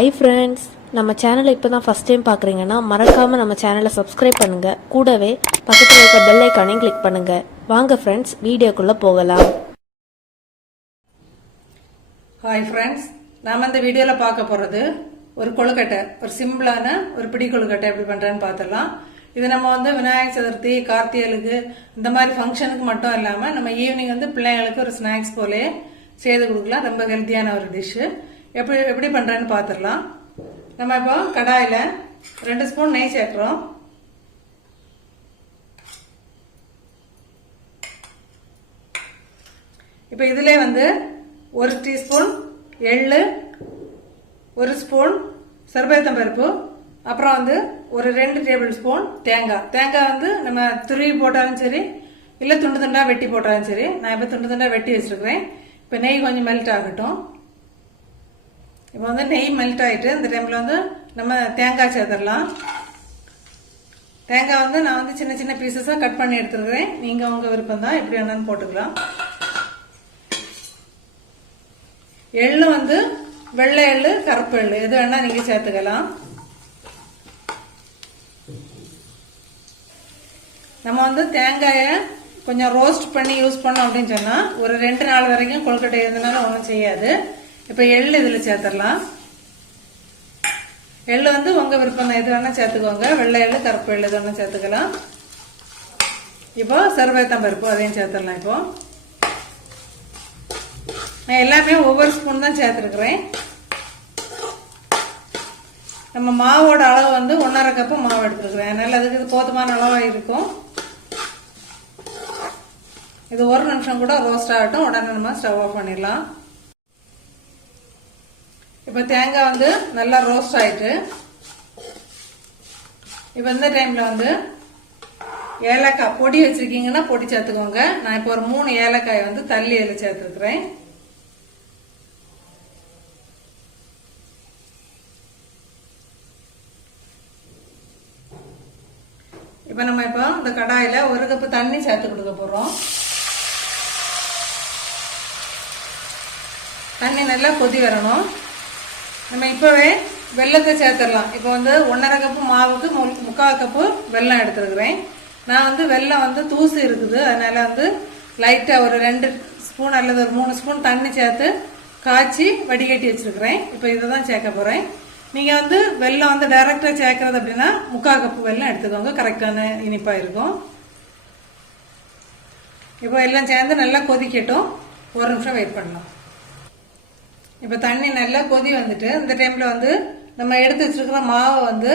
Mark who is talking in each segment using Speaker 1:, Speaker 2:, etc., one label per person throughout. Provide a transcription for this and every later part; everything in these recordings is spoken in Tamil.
Speaker 1: ஹாய் ஃப்ரெண்ட்ஸ் நம்ம சேனலை இப்போ தான் ஃபஸ்ட் டைம் பார்க்குறீங்கன்னா மறக்காமல் நம்ம சேனலை சப்ஸ்கிரைப் பண்ணுங்கள் கூடவே பக்கத்தில் இருக்க பெல் ஐக்கானையும் கிளிக் பண்ணுங்கள் வாங்க ஃப்ரெண்ட்ஸ் வீடியோக்குள்ளே போகலாம்.
Speaker 2: ஹாய் ஃப்ரெண்ட்ஸ் நாம் இந்த வீடியோவில் பார்க்க போகிறது ஒரு கொழுக்கட்டை ஒரு சிம்பிளான ஒரு பிடி கொழுக்கட்டை எப்படி பண்ணுறேன்னு பார்த்துடலாம் இது நம்ம வந்து விநாயகர் சதுர்த்தி கார்த்திகளுக்கு இந்த மாதிரி ஃபங்க்ஷனுக்கு மட்டும் இல்லாமல் நம்ம ஈவினிங் வந்து பிள்ளைங்களுக்கு ஒரு ஸ்நாக்ஸ் போலே செய்து கொடுக்கலாம். ரொம்ப ஹெல்த்தியான ஒரு டிஷ்ஷு எப்படி எப்படி பண்ணுறேன்னு பார்த்துடலாம் நம்ம இப்போ கடாயில் ரெண்டு ஸ்பூன் நெய் சேர்க்குறோம். இப்போ இதிலே வந்து ஒரு டீஸ்பூன் எள்ளு ஒரு ஸ்பூன் சர்பேத்தம் பருப்பு அப்புறம் வந்து ஒரு ரெண்டு டேபிள் ஸ்பூன் தேங்காய். தேங்காய் வந்து நம்ம துருவி போட்டாலும் சரி இல்லை துண்டு துண்டா வெட்டி போட்டாலும் சரி நான் இப்போ துண்டு துண்டா வெட்டி வச்சுருக்கிறேன். இப்போ நெய் கொஞ்சம் மெல்ட் ஆகட்டும். இப்போ வந்து நெய் மெல்ட் ஆகிட்டு இந்த டைமில் வந்து நம்ம தேங்காய் சேர்த்துடலாம். தேங்காய் வந்து நான் வந்து சின்ன சின்ன பீசஸாக கட் பண்ணி எடுத்துருக்கிறேன். நீங்கள் உங்கள் விருப்பம் தான் எப்படி வேணான்னு போட்டுக்கலாம். எள்ளு வந்து வெள்ளை எள்ளு கருப்பு எள்ளு எது வேணால் நீங்கள் சேர்த்துக்கலாம். நம்ம வந்து தேங்காயை கொஞ்சம் ரோஸ்ட் பண்ணி யூஸ் பண்ணோம் அப்படின்னு சொன்னால் ஒரு ரெண்டு நாள் வரைக்கும் கொழுக்கட்டை இருந்தனால ஒன்றும் செய்யாது. இப்போ எள்ளு இதில் சேர்த்துடலாம் எள்ளு வந்து உங்க விருப்பம் எது வேணா சேர்த்துக்கோங்க. வெள்ளை எள்ளு கருப்பு எள்ளு எது வேணா சேர்த்துக்கலாம். இப்போ சர்வேத்தம் பருப்பு அதையும் சேர்த்துடலாம் இப்போ. நான் எல்லாமே ஒவ்வொரு ஸ்பூன் தான் சேர்த்துருக்குறேன். நம்ம மாவோட அளவு வந்து ஒன்றரை கப்பு மாவு எடுத்துருக்குறேன். அதனால அதுக்கு இது போதுமான அளவாக இருக்கும். இது ஒரு நிமிஷம் கூட ரோஸ்ட் ஆகட்டும். உடனே நம்ம ஸ்டவ் ஆஃப் பண்ணிடலாம். இப்போ தேங்காய் வந்து நல்லா ரோஸ்ட் ஆயிட்டு இப்போ இந்த டைம்ல வந்து ஏலக்காய் பொடி வச்சிருக்கீங்கன்னா பொடி சேர்த்துக்கோங்க. நான் இப்போ ஒரு மூணு ஏலக்காய் வந்து தள்ளி இதில் சேர்த்துருக்குறேன். இப்போ நம்ம இப்போ இந்த கடாயில் ஒரு கப்பு தண்ணி சேர்த்து கொடுக்க போகிறோம் தண்ணி நல்லா கொதி வரணும். நம்ம இப்போவே வெள்ளத்தை சேர்த்துடலாம். இப்போ வந்து ஒன்றரை கப்பு மாவுக்கு மு- முக்கால் கப்பு வெல்லம் எடுத்துருக்குறேன். நான் வந்து வெல்லம் வந்து தூசு இருக்குது. அதனால் வந்து லைட்டாக ஒரு ரெண்டு ஸ்பூன் அல்லது ஒரு மூணு ஸ்பூன் தண்ணி சேர்த்து காய்ச்சி வடிகட்டி வச்சிருக்கிறேன். இப்போ இதை தான் சேர்க்க போகிறேன் நீங்கள் வந்து வெள்ளம் வந்து டைரெக்டாக சேர்க்கறது அப்படின்னா முக்கால் கப்பு வெல்லம் எடுத்துக்கோங்க. கரெக்டான இனிப்பாக இருக்கும். இப்போ எல்லாம் சேர்ந்து நல்லா கொதிக்கட்டும். ஒரு நிமிஷம் வெயிட் பண்ணலாம். இப்போ தண்ணி நல்லா கொதி வந்துட்டு இந்த டைமில் வந்து நம்ம எடுத்து வச்சிருக்கிற மாவை வந்து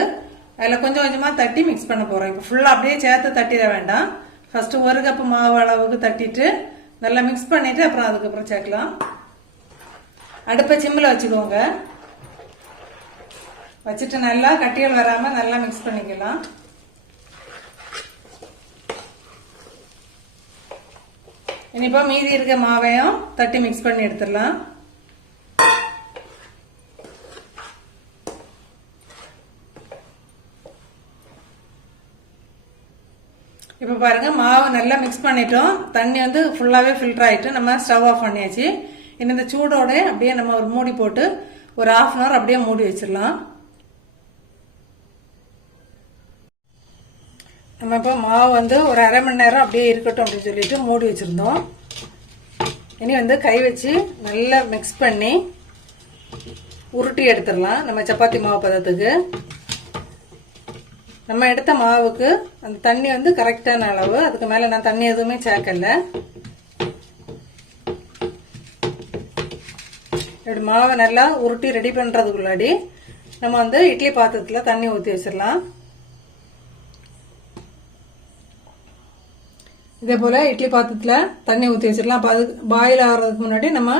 Speaker 2: அதில் கொஞ்சம் கொஞ்சமாக தட்டி மிக்ஸ் பண்ண போகிறோம் இப்போ ஃபுல்லாக அப்படியே சேர்த்து தட்டிட வேண்டாம். ஃபஸ்ட்டு ஒரு கப்பு மாவு அளவுக்கு தட்டிட்டு நல்லா மிக்ஸ் பண்ணிவிட்டு அப்புறம் அதுக்கப்புறம் சேர்க்கலாம். அடுப்பை சிம்மில் வச்சுக்கோங்க. வச்சுட்டு நல்லா கட்டிகள் வராமல் நல்லா மிக்ஸ் பண்ணிக்கலாம். இனிப்போ மீதி இருக்க மாவையும் தட்டி மிக்ஸ் பண்ணி எடுத்துடலாம். இப்போ பாருங்கள் மாவு நல்லா மிக்ஸ் பண்ணிட்டோம். தண்ணி வந்து ஃபுல்லாகவே ஃபில்டர் ஆகிட்டு நம்ம ஸ்டவ் ஆஃப் பண்ணியாச்சு. இன்னும் இந்த சூடோட அப்படியே நம்ம ஒரு மூடி போட்டு ஒரு ஆஃப் அன் ஹவர் அப்படியே மூடி வச்சிடலாம். நம்ம இப்போ மாவு வந்து ஒரு அரை மணி நேரம் அப்படியே இருக்கட்டும் அப்படின்னு சொல்லிட்டு மூடி வச்சுருந்தோம். இனி வந்து கை வச்சு நல்லா மிக்ஸ் பண்ணி உருட்டி எடுத்துடலாம். நம்ம சப்பாத்தி மாவு பதத்துக்கு. நம்ம எடுத்த மாவுக்கு அந்த தண்ணி வந்து கரெக்டான அளவு. அதுக்கு மேலே நான் தண்ணி எதுவுமே சேர்க்கல. இப்படி மாவை நல்லா உருட்டி ரெடி பண்ணுறதுக்குள்ளாடி நம்ம வந்து இட்லி பாத்திரத்தில் தண்ணி ஊற்றி வச்சிடலாம். இதே போல் இட்லி பாத்திரத்தில் தண்ணி ஊற்றி வச்சிடலாம். அப்போ அது பாயில் ஆகிறதுக்கு முன்னாடி நம்ம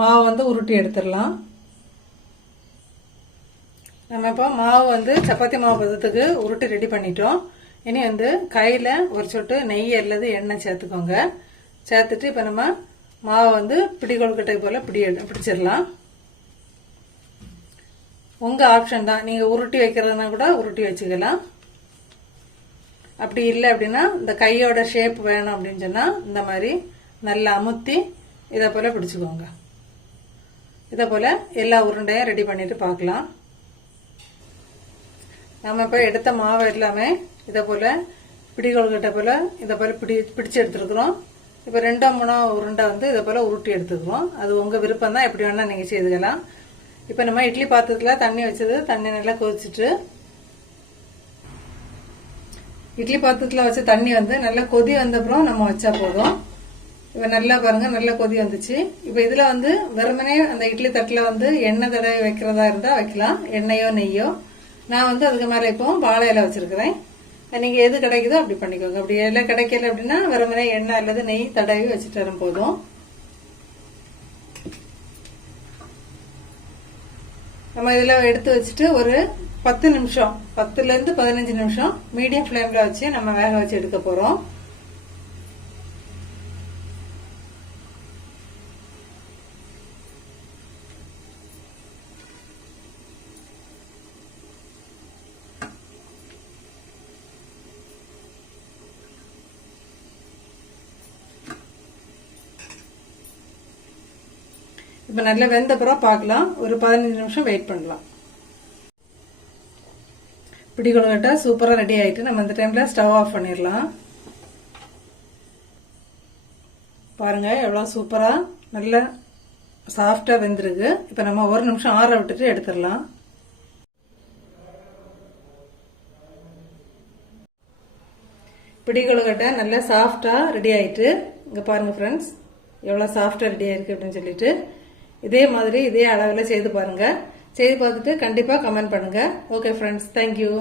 Speaker 2: மாவை வந்து உருட்டி எடுத்துடலாம். நம்ம இப்போ மாவு வந்து சப்பாத்தி மாவு பதத்துக்கு உருட்டி ரெடி பண்ணிட்டோம். இனி வந்து கையில் ஒரு சொட்டு நெய் அல்லது எண்ணெய் சேர்த்துக்கோங்க. சேர்த்துட்டு இப்போ நம்ம மாவை வந்து பிடி கொழுக்கட்டை போல் பிடி பிடிச்சிடலாம். உங்கள் ஆப்ஷன் தான். நீங்கள் உருட்டி வைக்கிறதுனா கூட உருட்டி வச்சுக்கலாம். அப்படி இல்லை அப்படின்னா இந்த கையோட ஷேப் வேணும் அப்படின்னு சொன்னால் இந்த மாதிரி நல்லா அமுத்தி இதை போல் பிடிச்சிக்கோங்க. இதை போல் எல்லா உருண்டையும் ரெடி பண்ணிட்டு பார்க்கலாம். நம்ம இப்போ எடுத்த மாவு எல்லாமே இதை போல் பிடிகொள்கிட்ட போல் இதை போல் பிடி பிடிச்சு எடுத்துருக்குறோம். இப்போ ரெண்டோ மூணோ உருண்டை வந்து இதை போல் உருட்டி எடுத்துக்குவோம். அது உங்கள் விருப்பம் தான். எப்படி வேணால் நீங்கள் செய்துக்கலாம். இப்போ நம்ம இட்லி பாத்திரத்தில் தண்ணி வச்சது தண்ணி நல்லா கொதிச்சிட்டு இட்லி பாத்திரத்தில் வச்ச தண்ணி வந்து நல்லா கொதி வந்தப்புறம் நம்ம வச்சா போதும். இப்போ நல்லா பாருங்க நல்லா கொதி வந்துச்சு. இப்போ இதில் வந்து வெறுமனே அந்த இட்லி தட்டில் வந்து எண்ணெய் தடவை வைக்கிறதா இருந்தால் வைக்கலாம். எண்ணெயோ நெய்யோ. நான் வந்து அதுக்கு மேலே இப்போவும் வாழை இலை வச்சுருக்கிறேன். நீங்கள் எது கிடைக்குதோ அப்படி பண்ணிக்கோங்க. அப்படி எல்லாம் கிடைக்கல அப்படின்னா வெறுமனே எண்ணெய் அல்லது நெய் தடவி வச்சுட்டு போதும். நம்ம இதில் எடுத்து வச்சுட்டு ஒரு பத்து நிமிஷம் பத்துலேருந்து பதினஞ்சு நிமிஷம் மீடியம் ஃப்ளேமில் வச்சு நம்ம வேக வச்சு எடுக்க போகிறோம் இப்போ நல்லா வெந்த பிறகு பார்க்கலாம். ஒரு பதினஞ்சு நிமிஷம் வெயிட் பண்ணலாம். பிடி கொழுக்கட்டை சூப்பராக ரெடி ஆகிட்டு நம்ம இந்த டைமில் ஸ்டவ் ஆஃப் பண்ணிடலாம். பாருங்கள் எவ்வளோ சூப்பராக நல்ல சாஃப்டாக வெந்திருக்கு. இப்போ நம்ம ஒரு நிமிஷம் ஆற விட்டுட்டு எடுத்துடலாம். பிடி கொழுக்கட்டை நல்லா சாஃப்டாக ரெடி ஆகிட்டு இங்கே பாருங்கள் ஃப்ரெண்ட்ஸ் எவ்வளோ சாஃப்டாக ரெடி ஆகிருக்கு அப்படின்னு சொல்லிட்டு இதே மாதிரி இதே அளவில் செய்து பாருங்கள் செய்து பார்த்துட்டு கண்டிப்பாக கமெண்ட் பண்ணுங்கள் ஓகே ஃப்ரெண்ட்ஸ் தேங்க்யூ